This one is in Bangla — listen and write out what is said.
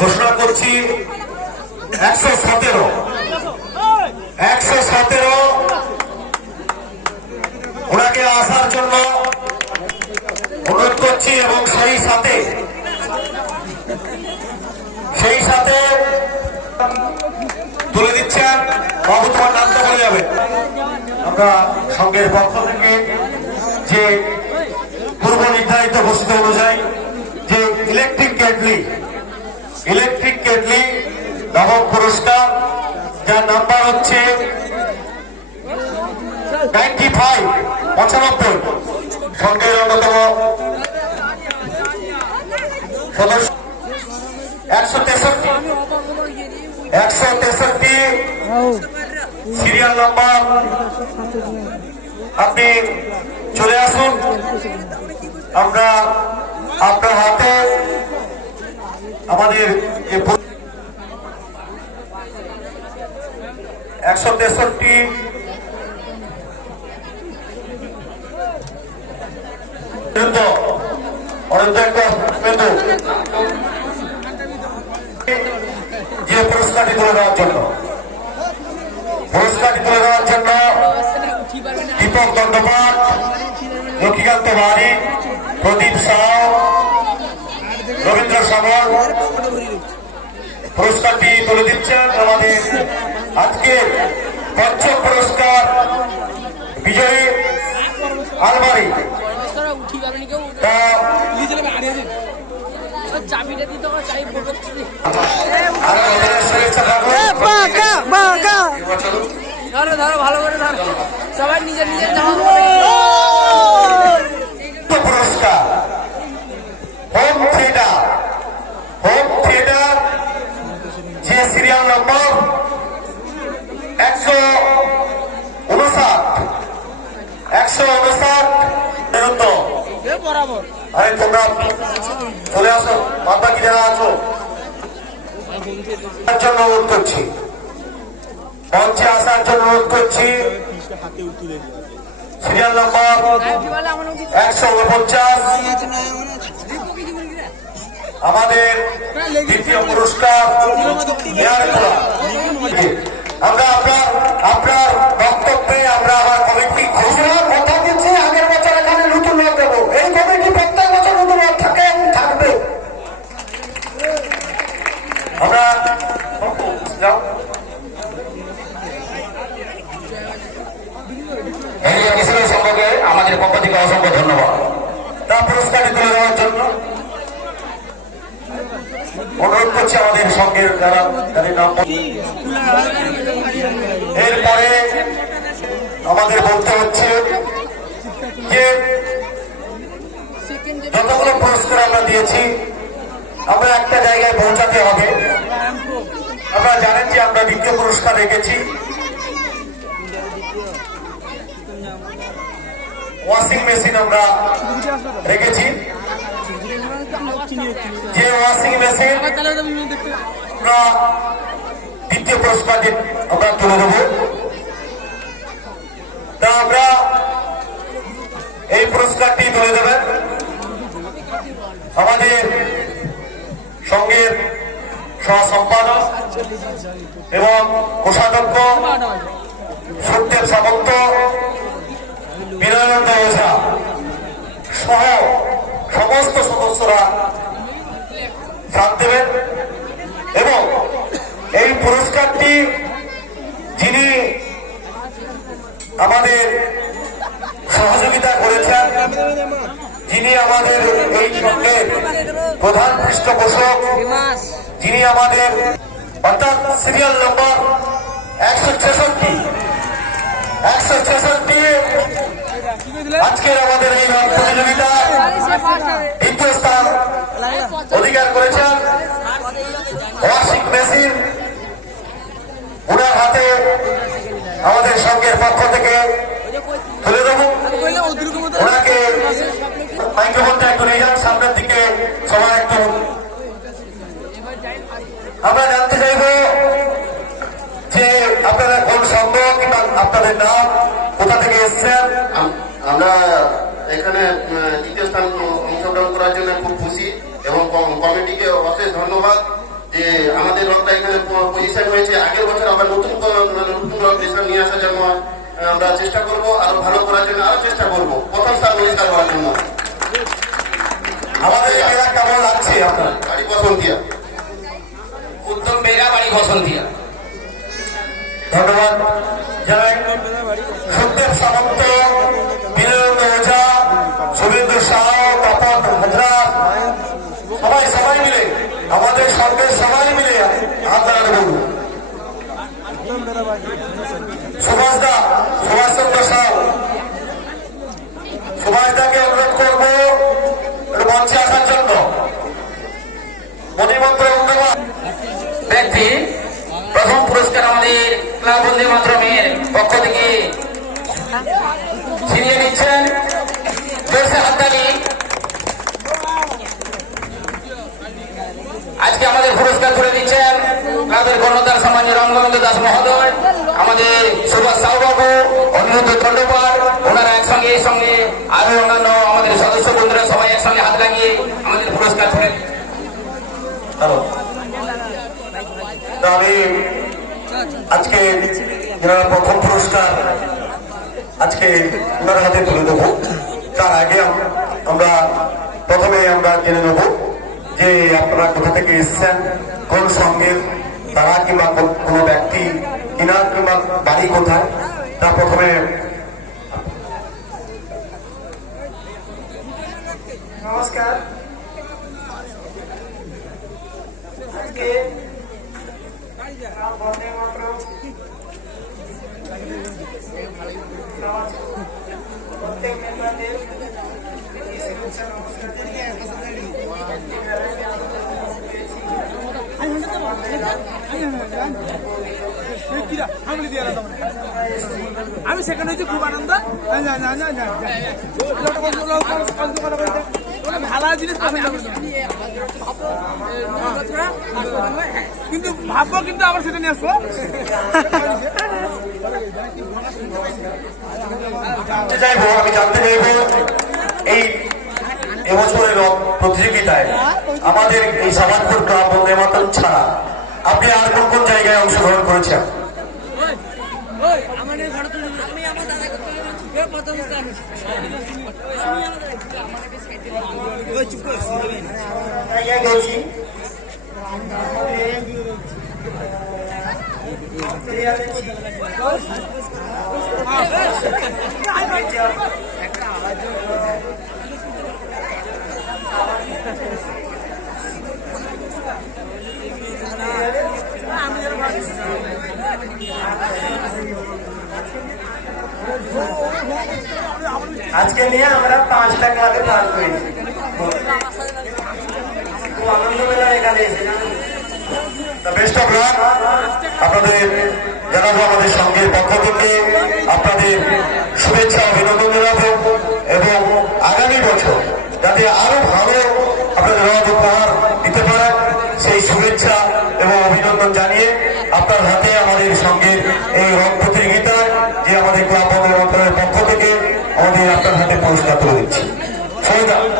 ঘোষণা করছি 117 ওনাকে আসার জন্য অনুরোধ করছি এবং সেই সাথে তুলে দিচ্ছেন। বাবু, তোমার নামটা বলে যাবে। আমরা সংঘের পক্ষ থেকে যে পূর্ব নির্ধারিত ঘোষিত অনুযায়ী যে ইলেকট্রিক কেটলি নবম পুরস্কার, যার নাম্বার হচ্ছে 95 সংঘের অন্যতম সদস্য 163 সিরিয়াল নাম্বার। আপনি চলে আসুন, আমরা আপনার হাতে আমাদের 163 যে পুরস্কারটি তুলে দেওয়ার জন্য দীপক দণ্ডপাট, লক্ষ্মীকান্ত বাড়ি, প্রদীপ সাউ, রবীন্দ্র সাগর পুরস্কারটি তুলে দিচ্ছেন। আমাদের আজকে পঞ্চম পুরস্কার বিজয়ী আলমারি ভালো করে সবাই নিজের পুরস্কার হোম থিয়েটার যে সিরিয়াল নম্বর 159 বরাবর। আরে তোমরা চলে আসো, বাবা কি যারা আছো জন্য অনুরোধ করছি, মঞ্চে আসার জন্য অনুরোধ করছি। সিরিয়াল নম্বর 149 আমাদের দ্বিতীয় পুরস্কার। আমরা আপনার বক্তব্যে আমরা আবার কমিটি ঘোষণার কথা দিচ্ছি। আগের বছর এখানে নতুন লোক দেবো, এই কমিটি প্রত্যেক বছর নতুন লোক থাকবে। আমরা সম্পর্কে আমাদের পক্ষ থেকে অসংখ্য ধন্যবাদ। তার পুরস্কারটি তুলে দেওয়ার জন্য অনুরোধ করছি আমাদের সঙ্গের যারা তাদের নাম। এরপরে আমাদের বলতে হচ্ছে যে যতগুলো পুরস্কার আমরা দিয়েছি, আমরা একটা জায়গায় পৌঁছাতে হবে। আপনারা জানেন যে আমরা দ্বিতীয় পুরস্কার রেখেছি ওয়াশিং মেশিন। আমরা রেখেছি যে ওয়াশিং মেশিন আমরা দ্বিতীয় পুরস্কারটি আমরা তুলে দেব। তা আমরা এই পুরস্কারটি তুলে দেবেন আমাদের সঙ্গের সহ সম্পাদক এবং কোষাধ্যক্ষ সত্যেব সামন্ত, বিনয়ানন্দ ওঝা সহ সমস্ত সদস্যরা সাথ দেবেন। এবং এই পুরস্কারটি যিনি আমাদের সহযোগিতা করেছেন, যিনি আমাদের এই সঙ্গের প্রধান পৃষ্ঠপোষক, যিনি আমাদের অর্থাৎ সিরিয়াল নম্বর 166 আজকের আমাদের এই প্রতিযোগিতা দ্বিতীয় স্থান অধিকার করেছেন ওয়াশিং মেশিন। ওনার হাতে আমাদের সঙ্গের পক্ষ থেকে তুলে দেবো। ওনাকে মাইক্রোফোনটা একটু নিয়ে যান সামনের দিকে, সবাই একটু। আমরা জানতে চাইব যে আপনারা কোন সংঘ কিংবা আপনাদের নাম, কোথা থেকে এসছেন। আমরা এখানে দ্বিতীয় স্থান অংশগ্রহণ করার করার জন্য খুব খুশি এবং কমিটিকে অশেষ ধন্যবাদ যে আমাদের রথটা এখানে পজিশন হয়েছে। আগের বছর আবার নতুন রথ নিয়ে আসার জন্য আমরা চেষ্টা করব, আরো ভালো করার জন্য আরো চেষ্টা করব, প্রথম স্থান পরিষ্কার করার জন্য। আমাদের এই মেলা কেমন লাগছে আপনার? বাড়ি বসন্তিয়া, উত্তম বেরা, বাড়ি বসন্তিয়া। ধন্যবাদ জানাই সত্যের সামন্ত, বিনন্দ ওঝা, শুভেন্দু শাহ, তপন হাজরা, সবাই মিলে আমাদের সঙ্গে সবাই মিলে হাত দাঁড়ানো বলুন। সুভাষচন্দ্র সাউ, সুভাষদাকে অনুরোধ করবো মঞ্চে আসার জন্য। মণিমন্ত্র ধন্যবাদ ব্যক্তি প্রথম পুরস্কার আমাদের ক্লাব বন্দে মাতরমের পক্ষ থেকে ছিনিয়ে নিচ্ছেন। জোরসে হাততালি। আজকে আমাদের পুরস্কার তুলে দিচ্ছেন ক্লাবের কর্ণধার সম্মানীয় রঙ্গবন্ধু দাস মহোদয়, আমাদের সুভাষ সাউ বাবু, অনিরুদ্ধ চন্দ্রপাল, ওনারা একসঙ্গে এই সঙ্গে আরো অন্যান্য আমাদের সদস্য বন্ধুরা সবাই একসঙ্গে হাত লাগিয়ে আমাদের পুরস্কার তুলে দিচ্ছেন। আমি আজকে যারা প্রথম পুরস্কার আজকে ওনার হাতে তুলে দেবো, তার আগে প্রথমে আমরা জেনে নেব যে আপনারা কোথা থেকে এসছেন, কোন সঙ্গে তারা কিংবা কোনো ব্যক্তি কিনা কিংবা বাড়ি কোথায়, তা প্রথমে। নমস্কার। আজকে বন্দে মাতরম প্রত্যেক মেম্বারদের শুভেচ্ছা নমস্কার জানিয়ে আমি সেখানে হচ্ছে খুব আনন্দ। ভালো জিনিস কিন্তু ভাববো, কিন্তু আবার সেটা নিয়ে আসবো। আমি জানতে চাইব এই এবছরের প্রতিযোগিতায় আমাদের এই সামাজপুর ক্লাব বন্দে মাতরম ছাড়া আপনি আর কোন কোন জায়গায় অংশগ্রহণ করেছেন? আজকে নিয়ে আমরা 5টা ক্লাবে পাস করেছি। খুব আনন্দ মেলা এখানে এসে বেস্ট অফ লাক আপনাদের জানাবো। আমাদের সঙ্গের পক্ষ থেকে আপনাদের শুভেচ্ছা অভিনন্দন জানাবো এবং আগামী বছর যাতে আরো ভালো আপনাদের রথ উপহার দিতে পারেন সেই শুভেচ্ছা এবং অভিনন্দন জানিয়ে আপনার হাতে আমাদের সঙ্গে এই রথ প্রতিযোগিতায় যে আমাদের ক্লাব বন্দে মাতরমের পক্ষ থেকে আমাদের আপনার হাতে পুরস্কার তুলে দিচ্ছি। সহিদা আনন্দ